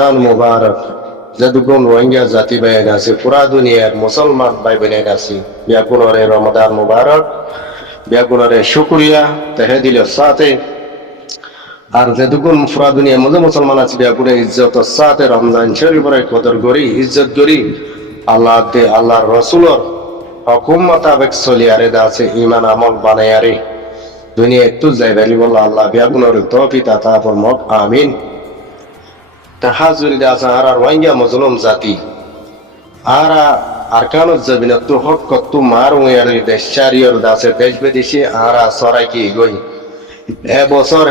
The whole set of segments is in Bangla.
রমাদান মুবারক যদুগুণ রোহিঙ্গা জাতি বাইন আছে পুরা দুনিয়ার মুসলমান ভাই বোনের আছে ব্যাগুণরে রমাদান মুবারক ব্যাগুণরে শুকরিয়া তেহে দিল সাথে আর যদুগুণ পুরা দুনিয়ার মধ্যে মুসলমান আছে ব্যাগুণে ইজ্জত সাথে রমজান শরীফের কদর করি ইজ্জত করি আল্লাহ দে আল্লাহর রসুলর হুকুম মোতাবেক চলি আরে আছে ইমান আমল বানাই আরে দুনিয়া একটু যাই ভ্যালি বললা আল্লাহ ব্যাগুণর তৌফিক আতা ফরমাক আমিন তাহাজুরি দাস আর রোহিঙ্গা মজলুম জাতি আরা আরকানুজ জবিন তু হক কত মার ওয়ার দেশারিয়র দাসে দেশ বিদেশি আরা সরাই কি গই হে বছর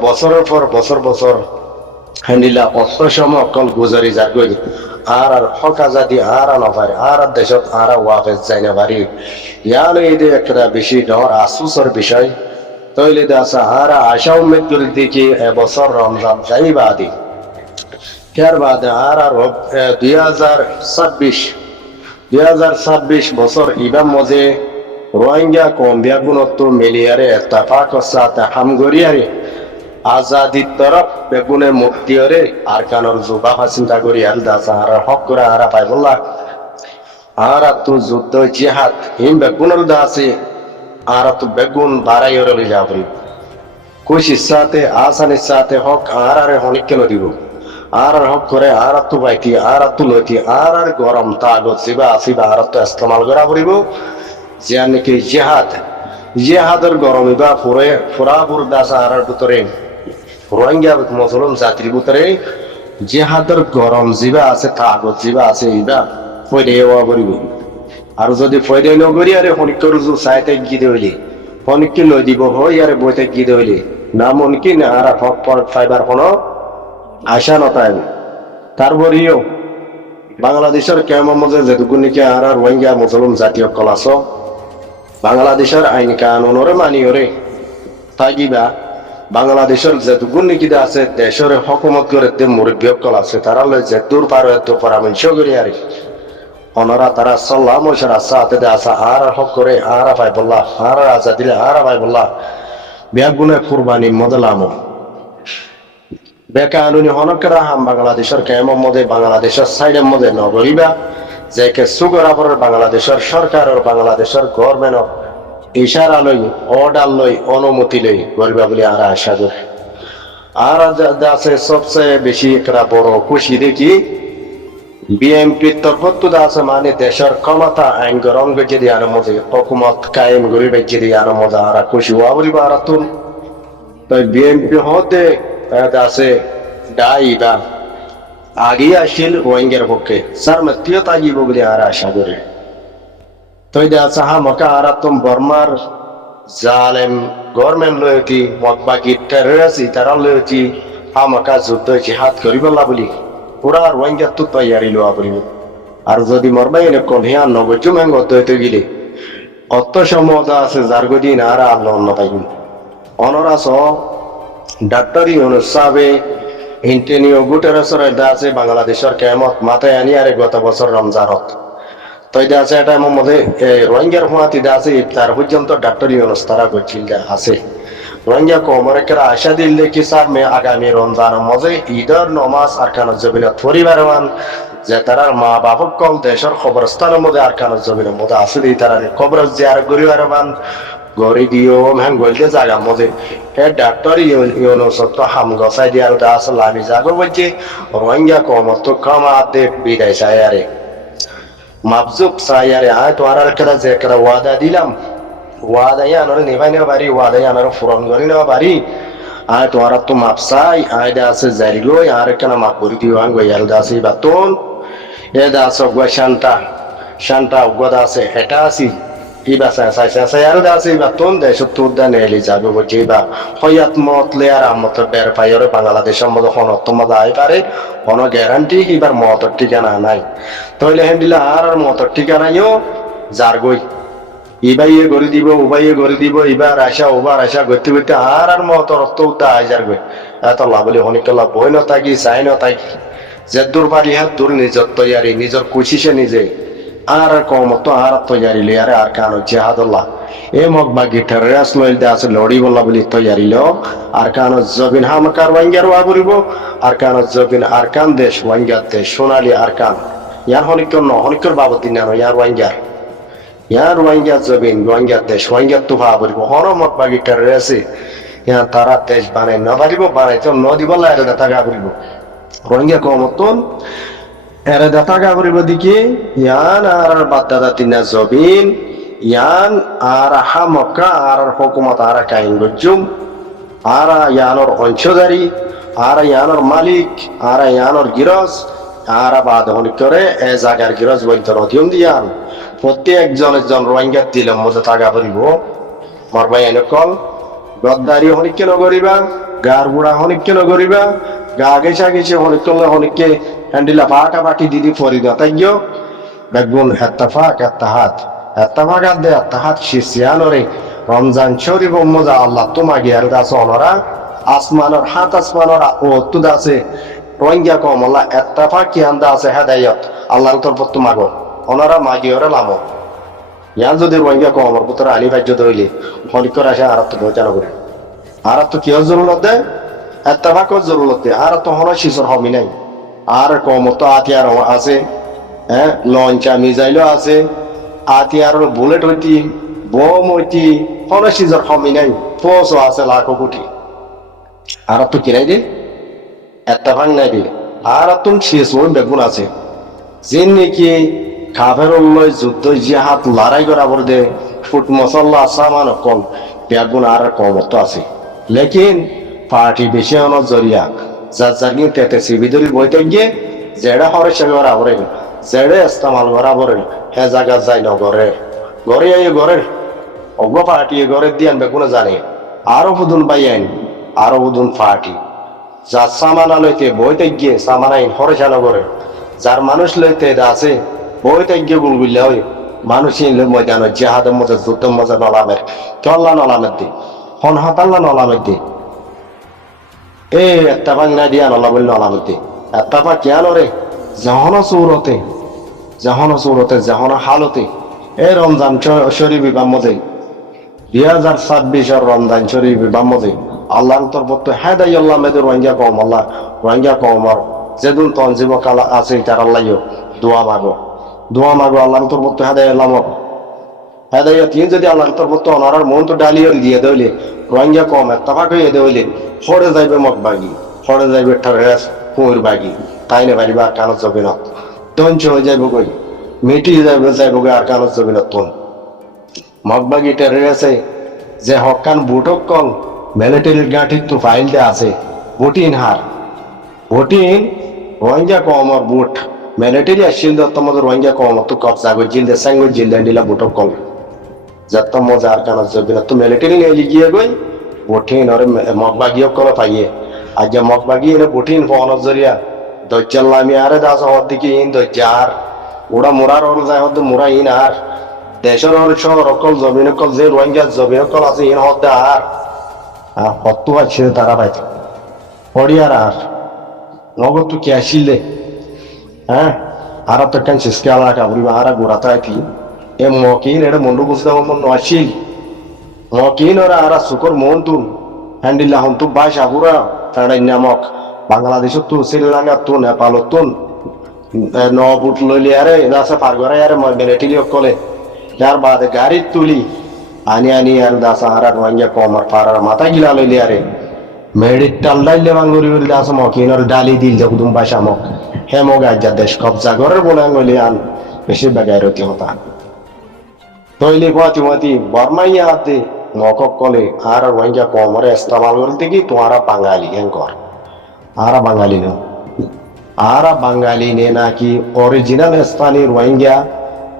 বছরের পর বছর হ্যান্ডিলা অসম অকল গুজারি যা গই আর হক আজাদি আর নভার আর দেশত আর ওয়াফেজ যাই না পারি ইয়ানো এদে একটা বেশি ডর আসুসর বিষয় তৈলে দাস আর আশা উম্মেদ করে দেখি এবছর রমজান যাইবা আদি ত্যার বাদে আর 2026 বছর ইবাম মজে রোহিঙ্গা কম বেগুনত্ব মিলিয়ারে এত্তাফাক সাথে হামগরিয়ারে আজাদি তরফ বেগুনে মুক্তিয়রে আর কানর জুবা চিন্তা করি আর দাস আর হক করে আর পাইবল্লা আর তো যুদ্ধ জিহাদ হিম বেগুনের দাসে আর তো বেগুন বাড়াইয়রে লই যাবরি খুশির সাথে আসানির সাথে হক আর হনিক কেন দিব আর হক করে আর তো বাইতি আর তো লইতি আর গরম তাগত জিবা আসিবা আর তো ইস্তেমাল করা পড়িব যে নাকি জিহাদের গরম ইবা ফুরাবুর দাস আর ভিতরে রোহিঙ্গা মুসলমান জাতির ভিতরে জিহাদের গরম জিবা আছে তাগত জিবা আছে ইবা ফয়দে হওয়া পড়িব আর যদি ফয়দে নগরি আরে হনিকর জু সাইতে গিয়ে হইলে হনিককে লই দিব হই আরে বইতে গিয়ে হইলে না মনকি না আর হক ফাইবার কোনো আশা নতায় তারপরেও বাংলাদেশের কেমন মজা যেটুকুনিকে আর রোহিঙ্গা মুসলমান জাতীয় কলাস বাংলাদেশের আইন কানুনরে মানিওরে থাকিবা বাংলাদেশের যেটুকুনিকি আছে দেশের হকুমত করে মুরব্বী কল আছে তারা যে দূর পার এত পরামর্শ করি আর অনরা তারা সাল্লাহ মশার আসা হাতে আসা আর হক করে আর পাই বললা আর আজা দিলে আর পাই বললা ব্যাগুনে কুরবানি মদলাম বেকানুনি হনকরা হাম বাংলাদেশের কেমন মধ্যে বাংলাদেশের সাইডের মধ্যে নগরিবা যে কে সুগরাপর বাংলাদেশের সরকার আর বাংলাদেশের গভর্নমেন্ট ইশারা লই অর্ডার লই অনুমতি লই গরিবা বলে আর আশা করি আর আছে সবচেয়ে বেশি একটা বড় খুশি দেখি বিএনপির তরফত আছে মানে দেশের ক্ষমতা আইন গরম গজে দিয়ে আনো মধ্যে হকুমত কায়েম গরিব যদি আনো মধ্যে আর খুশি হওয়া বলিবা আর তুন তাই বিএনপি হতে আছে ডাই বা আগে আসিল রোহিঙ্গার পক্ষে স্যার মৃত্যু তাগিব বলে আর আশা করে তৈ আছে হা মকা আর তুম বর্মার জালেম গভর্নমেন্ট লয়তি মতবাকি টেররিস্ট তারা লয়তি হা মকা যুদ্ধ জিহাদ করিবলা বলি পুরা রোহিঙ্গা তো তৈয়ারি লোয়া বলিব আর যদি মরবাই এনে কনহিয়া নগজু মেঙ্গ হইতে গেলে অত সম্মত আছে যার গদিন আর আল্লাহ অন্য পাইব অনরা সহ ডাক্তার ইউনুস সাহেবে ইন্টেনিও গুটেরেসর আছে বাংলাদেশের কেমত মাথায় আনি আরে গত বছর রমজানত তৈরি আছে এটা আমার মধ্যে রোহিঙ্গার হুয়াতি আছে ইফতার পর্যন্ত ডাক্তার ইউনুস তারা করছিল আছে রোহিঙ্গা কোমর একটা আশা দিল কি স্যার মে আগামী রমজানের মধ্যে ঈদের নমাজ আরকানুজ জমিনত পরিবারমান যে তারার মা বাপক কল দেশের খবরস্থানের মধ্যে আরকানুজ জমিনের মধ্যে আছে তারা খবর জিয়ার গরিবারমান গড়ি দিও হ্যাঁ গলতে জায়গা মধ্যে হে ডাক্তার ইউনুস তো হাম গসাই দিয়ার আসলে আমি যাগো বলছি রোহিঙ্গা কোমর তো কামাতে বিদায় চাই আরে মাপজুব চাই আরে আয় তো আর একটা যে একটা ওয়াদা দিলাম ওয়াদা আনার নিভাই নেওয়া পারি ওয়াদা আনার পূরণ করে নেওয়া পারি আয় তো আর তো মাপ চাই আয় দা আছে জারি গো আর একটা মাপ করে দিও আঙ্গ ইয়াল দা আছে বাতন এ দা আছে গো শান্তা গদা আছে এটা আছে ইবা সাই আর দা আছে বাতন দেশ তোর দা নেলি যাবে বলছি বা হয়াত মতলে আর আমত বের পাইরে বাংলাদেশের মধ্যে কোন তোমাদ আই পারে কোনো গ্যারান্টি এবার মতর ঠিকানা নাই তাহলে হ্যান্ডিলা আর মতর ঠিকানাইও যার গই ইবাইয়ে গড়ি দিব উবাইয়ে গড়ি দিব এবার আশা ওবার আশা করতে করতে আর মতর অত উদ্দা আইজার গই এত লাভ বলে অনেকলা বই নথাকি চাই নথাকি যে দূর পারি হাত দূর নিজর তৈয়ারি নিজের কুচিসে নিজে আর কমতো আর তৈয়ারি লিয়ারে আর কানো জেহাদুল্লাহ এ মগ বা গিটার রেস লইল দে আছে লড়ি বল্লা বলি তৈয়ারি লো আর কানো জবিন হামকার ওয়াঙ্গার ওয়া করিব আর কানো জবিন আর কান দেশ ওয়াঙ্গার দেশ সোনালি আর কান ইয়ার হনিকর বাবদ দিন না ইয়ার ওয়াঙ্গার ইয়ার ওয়াঙ্গার জবিন ওয়াঙ্গার দেশ ওয়াঙ্গার তো ভা করিব হন মগ বা গিটার রেসে ইয়ার তারা দেশ বানাই না পারিব বানাই তো নদী বল্লা এর দাতা গা করিব ওয়াঙ্গা কমতন এরা দাতা গাবরিব দিকে ইয়ান আর বাদ্দাদা তিনা জবিন ইয়ান আর হামকা আর হুকুমত আর কাইন গজুম আর ইয়ানর অংশধারী আর ইয়ানর মালিক আর ইয়ানর গিরজ আর বাদ হনি করে এ জাগার গিরজ বলতে রদিয়ম দিয়ান প্রত্যেক জন রোহিঙ্গা দিলাম মজা টাকা ভরিব মরবাই এনেকল গদ্দারি হনিকে নগরিবা গার বুড়া হনিকে নগরিবা গা গেছা গেছে হনিকলে হনিকে হ্যান্ডিলা পাটা পাটি দিদি ফরি দাতাইও বেগুন হেত্তাফাক হেত্তাফাক আদে হেত্তাহাত শিসিয়ানরে রমজান শরীফ মজা আল্লাহ তোমা গিয়ার দাস অনরা আসমানর হাত আসমানর ও তুদ আছে রোহিঙ্গা কম আল্লাহ হেত্তাফাক কি আন্দা আছে হেদায়ত আল্লাহর তরফ তোমাগো অনরা মাগিয়রে লামো ইয়ান যদি রোহিঙ্গা কম আমার পুত্র আলী ভাজ্য ধরইলে হনিকর আসে আর তো ভয়তানো করে আর তো কি জরুরত দেয় হেত্তাফাকর জরুরত দেয় আর তো হন শিশর হমি নাই আর কমতো আতিয়ার আছে হ্যাঁ লঞ্চা মিজাইলও আছে আতিয়ার বুলেট হইতি বোম হইতি কোনো সিজর কমি নাই ফোসও আছে লাখো কোটি আর তো কিনাই দে একটা ভাঙ নাই দে আর তুমি শেষ ওই বেগুন আছে যিনি নাকি কাফের লয় যুদ্ধ জিহাদ লড়াই করাবর দে ফুট মশলা সামান কম বেগুন আর কমতো আছে লেকিন পার্টি বেশি হওয়ার জরিয়া যার যার তেতে সিবিদরি বইতে গিয়ে যেটা হরে সে বরাবরে যেড়ে ইস্তেমাল বরাবরে হে জায়গা যাই ন ঘরে ঘরে আই ঘরে অগ্র পার্টি ঘরে দিয়ান বেগুনে জানে আরো বুদুন বাইন আরো বুদুন পার্টি যার সামানা লইতে বইতে গিয়ে সামানাইন হরে সানো করে যার মানুষ লইতে আছে বইতে গিয়ে গুলগুল্লা হই মানুষই ময়দান জেহাদের মধ্যে যুদ্ধের মধ্যে নলামের কল্লা নলামের দি হন হাতাল্লা নলামের দি এ একটা ভাঙ না দিয়া নলা বলল নলামের দি একটা পা কেন রে যহন সৌরতে যহন হালতে এই রমজান শরীফ বাম্মদে 2026 রমজান শরীফ বাম্মদে আল্লাহ তরফত হেদাই আল্লাহ মেদের রোহিঙ্গা কম আল্লাহ রোহিঙ্গা কমর যেদিন তঞ্জিব কালা আছে তার আল্লাহ দোয়া মাগো আল্লাহ তরফত হেদাই আল্লাহ হেদাই তিন যদি আল্লাহ তরফত অনারার মন তো ডালিয়ে দিয়ে দেইলে রোহিঙ্গা কম এত্তাফাক হয়ে দেইলে হরে যাইবে মগ বাগি হরে যাইবে ঠারেস কুঁর বাগি তাই না পারিবা কানত যাবে না তঞ্চ হয়ে যাইব কই মিটি যাইব গই আর কানত যাবে না তন মগবাগি টেরে আছে যে হকান বুটক কল মিলিটারির গাঁঠির তো ফাইল দে আছে বুটিন রোহিঙ্গা কমর বুট মিলিটারি আসছিল তোমাদের রোহিঙ্গা কমর তো কবজা গজিল দে সাঙ্গ জিল দিলা বুটক কল যত মজা আর কানত যাবে না তো মিলিটারি নিয়ে গিয়ে গই বুটিন আর মগবাগিও কল পাইয়ে আজ মগবাগি এনে বুটিন ফোন জরিয়া দজ্জাল আমি আরে দাস হওয়ার দিকে ইন দজ্জার ওরা মোরার ওর যায় হতে মোরা ইন আর দেশের শহর অকল জমিন অকল যে রোহিঙ্গা জমিন অকল আছে ইন হতে আর কত আছে তারা পাইত পড়িয়ার আর নগদ তো কে আসিলে হ্যাঁ আর তো কেন শেষকে আলা কাবরি আর গোড়াতে আইতি এ মকিন এটা মন্ডু বুঝতে মন আসিল মকিন ওরা আর শুকর মন তুন হ্যান্ডিল্লা হন তু বাই সাবুরা তারা নামক বাংলাদেশত তো শ্রীলঙ্কা তো নেপালত তো ন বুট লইলি আরে দাসে পার করে আরে মিলিটারি কলে যার বাদে গাড়ি তুলি আনি আর দাসা আর রোহিঙ্গা কমার পারার মাথা গিলা লইলি আরে মেডিট টাল্লাইলে বাঙ্গুরি বলি দাস মকিনর ডালি দিল যে কুদুম বাসা মক হে মগ আজ্জা দেশ কবজা করে বলে আঙ্গলি আন বেশি বেগাই রতি হতা তৈলি পাতি বর্মাইয়া হাতে মকক কলে আর রোহিঙ্গা কমরে ইস্তেমাল করতে কি তোমারা বাঙালি হ্যাঙ্কর আর বাঙালি নে নাকি অরিজিনাল স্থানীয় রোহিঙ্গা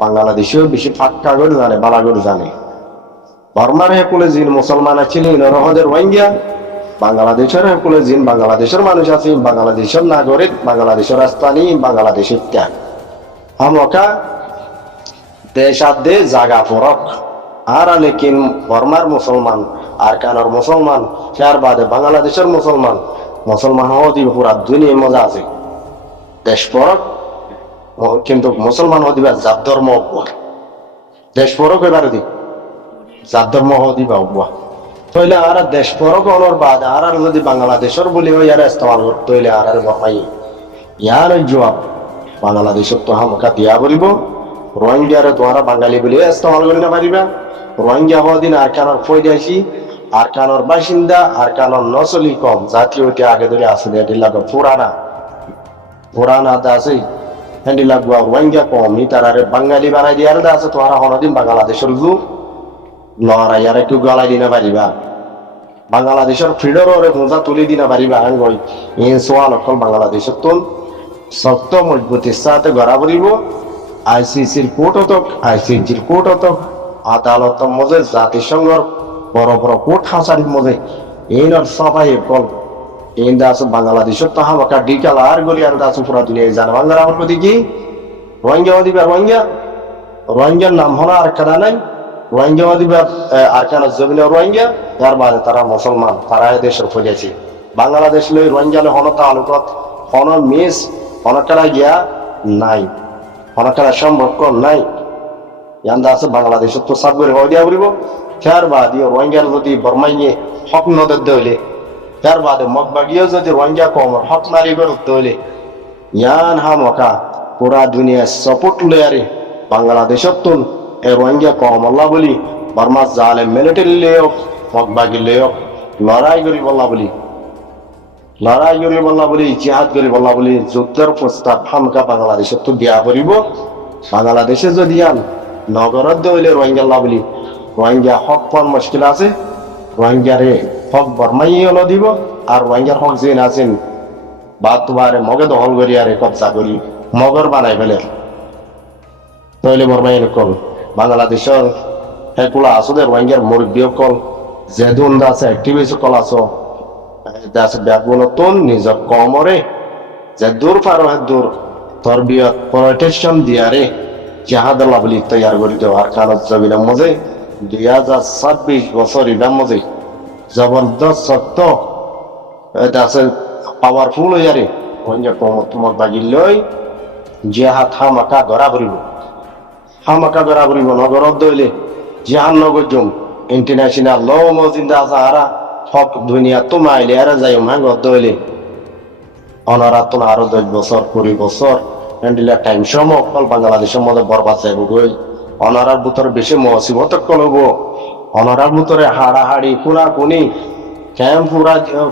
বাংলাদেশেও বেশি ফাক্কা করে জানে বালা করে জানে বর্মার হেকুলে জিন মুসলমান আছে নরহদের রোহিঙ্গা বাংলাদেশের হেকুলে জিন বাংলাদেশের মানুষ আছে বাংলাদেশের নাগরিক বাংলাদেশের স্থানীয় বাংলাদেশের ত্যাগ আমকা দেশাদে জাগা ফরক আর লেকিন বর্মার মুসলমান আর কানার মুসলমান তার বাদে বাংলাদেশের মুসলমান হওয়া পুরা দুনিয়া মজা আছে দেশ ফরক কিন্তু মুসলমান হদিবা জাত ধর্ম অব্বা দেশ পরক এবারে দি জাত ধর্ম হদিবা অব্বা তইলে আর দেশ পরক অনর বাদ আর যদি বাংলাদেশের বলি ওই আর ইস্তেমাল করতে হইলে আর বরমাই ইয়ার জবাব বাংলাদেশত তো হামকা দিয়া বলিব রোহিঙ্গারে তোমরা বাঙালি বলে ইস্তেমাল করি না পারিবা রোহিঙ্গা হদিন আর কানোর ফয়দাইছি আর কানোর বাসিন্দা আর কানোর নসলি কম জাতীয় আগে ধরে আছে এটি পুরানা আছে হ্যান্ডি লাগবো রোহিঙ্গা কম ই তারারে বাঙালি বানাই দিয়ার আছে তোমরা হনদিন বাংলাদেশের জু লড়াই আর একটু গলাই দিনা পারিবা বাংলাদেশের ফ্রিডরে মোজা তুলি দিনা পারিবা আঙ্গই এই সোয়াল অকল বাংলাদেশের তুল শক্ত মজবুতির সাথে গড়া বলিব আইসিসির কোর্ট হতক আইসিসির কোর্ট হতক আদালত মজে জাতিসংঘর বড় বড় কোর্ট হাসারির মজে এইনর সবাই কল এই দাস বাংলাদেশের তো হামাকা ডিকাল আর গলি আর দাস পুরা দুনিয়া জানা বাংলার আমার প্রতি কি রোহিঙ্গা দিবা রোহিঙ্গার নাম হলো আর কানা নাই রোহিঙ্গা দিবা আর কানা জমিনে রোহিঙ্গা যার বাদে তারা মুসলমান তারা দেশের ফিরেছে বাংলাদেশ লই রোহিঙ্গা হন তালুকত হন মিস হনকারা গিয়া নাই হনকারা সম্পর্ক নাই ইয়ান্দা আছে বাংলাদেশের তো সাবগরে হয়ে দিয়া বলিব তার বাদে রোহিঙ্গার যদি বর্মাইয়ে হক নদের দইলে তার বাদে মগবাগিয়ে যদি রোহিঙ্গা কম হক মারি করতে হইলে ইয়ান হামকা পুরা দুনিয়া সাপোর্ট লয়ারে বাংলাদেশের তুন এ রোহিঙ্গা কম আল্লাহ বলি বর্মা জালে মিলিটারি লেয়ক মগবাগি লেয়ক লড়াই করি বল্লা বলি জিহাদ করি বল্লা বলি যুদ্ধের প্রস্তাব হামকা বাংলাদেশের তো দিয়া করিব বাংলাদেশে যদি আন নগরত হইলে রোহিঙ্গা বলি রোহিঙ্গা হক পাওয়ার মুশকিল আছে রোহিঙ্গারে হক বর্মাই হলো দিব আর রোহিঙ্গার হক যে আছেন বা তোমার মগে দখল করি আর কবজা করি মগর বানাই ফেলে তইলে বর্মাই কল বাংলাদেশের হেকুলা আসলে রোহিঙ্গার মুরব্বী কল যেদুন আছে অ্যাক্টিভিস্ট কল আছো দাসে ব্যাগুনতন নিজর কমরে যে দূর পারো হে দূর তরবিয়ত প্রোটেকশন দিয়ারে জাহাদ আল্লাহ বলি তৈয়ার করি দেওয়ার কারণ জমিনের মধ্যে 2026 বছর ইদার মধ্যে জবরদস্ত শক্ত দাসে পাওয়ারফুল হইয়ারে রোহিঙ্গা তোমার বাগি লই জিহাদ হামাকা গড়া ভরিব নগরত দইলে জিহান নগজুম ইন্টারন্যাশনাল ল মজিন্দা সাহারা হক দুনিয়া তোমাইলে আর যাই মাঙ্গত দইলে অনারাতন আরো 10 বছর 20 বছর এন্ডিলা টাইম সময় কল বাংলাদেশের মধ্যে বরবাদ যাইব গই অনারার ভিতরে বেশি মুসিবত কলব অনারার ভিতরে হাড়াহাড়ি কোনি ক্যাম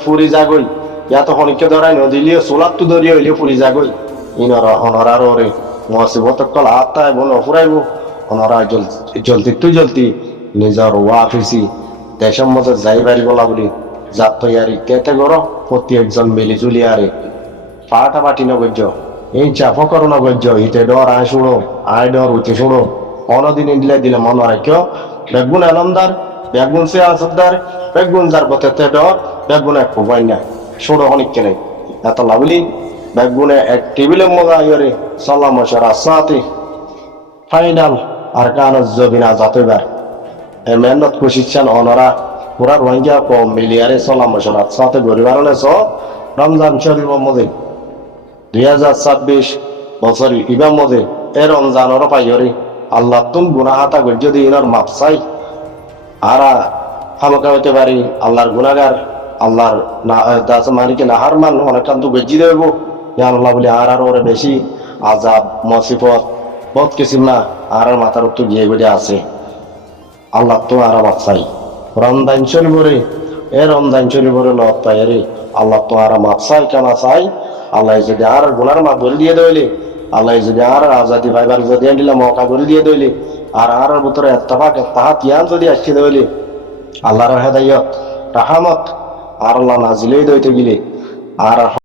ফুরি যাগই ইয়াত হনিকে ধরাই নদিলিও সোলাত তো ধরিয়ে হইলে ফুরি যাগই ইনরা অনারার ওরে মুসিবত কল আত্মায় বন ফুরাইব অনারা জলদি নিজের ওয়াফিসি দেশের মধ্যে যাই বাড়ি বলা বলি যাত তৈয়ারি কেতে গড় প্রত্যেকজন মিলি জুলি আরে পাটা পাটি নগর্য এই চাপ করো নগর্য ইতে ডর আয় শুনো আয় ডর উঠে শুনো অনদিন দিলে মনে রাখিও বেগুন আলমদার বেগুন সে আসদার বেগুন যার পথে ডর বেগুন এক খুবাই না শুনো অনেক কেনে এত লাভলি বেগুনে এক টেবিলের মজা ইয়রে সাল্লাম সাথে ফাইনাল আর কান জবিনা যাতইবার মেহনত খুশিচ্ছেন অনরা পুরা রোহিঙ্গা কম মিলিয়ারে সাল্লাম সাথে গরিবার রমজান শরীফের মধ্যে 2026 বছর ইবার মধ্যে এ রমজানের পাইরে আল্লাহ তুম গুনাহাতা যদি ইনার মাপ চাই আর হামকা হইতে পারি আল্লাহর গুনাগার আল্লাহর দাস মানিকে নাহার মান অনেক কান্ত গজ্জি দেব আল্লাহ বলে আর ওরে বেশি আজাব মসিফত বহুত কিছু না আর মাথার তো গিয়ে গিয়ে আছে আল্লাহ তো আর মাপ চাই রমজান শরীফরে এ রমজান শরীফরে লত পাইরে আল্লাহ তো আর মাপ চাই কেনা চাই আল্লাহ যদি আর গুনার মাপ বলে দিয়ে দইলে আল্লাহ যদি আর আজাদি ভাইবার যদি দিলাম মৌকা করে দিয়ে দইলে আর ভিতরে তাহাত ইয়ান যদি আসছে দইলে আল্লাহর হেদায়ত রাহমত আর আল্লাহ নাজিলেই দইতে গেলে আর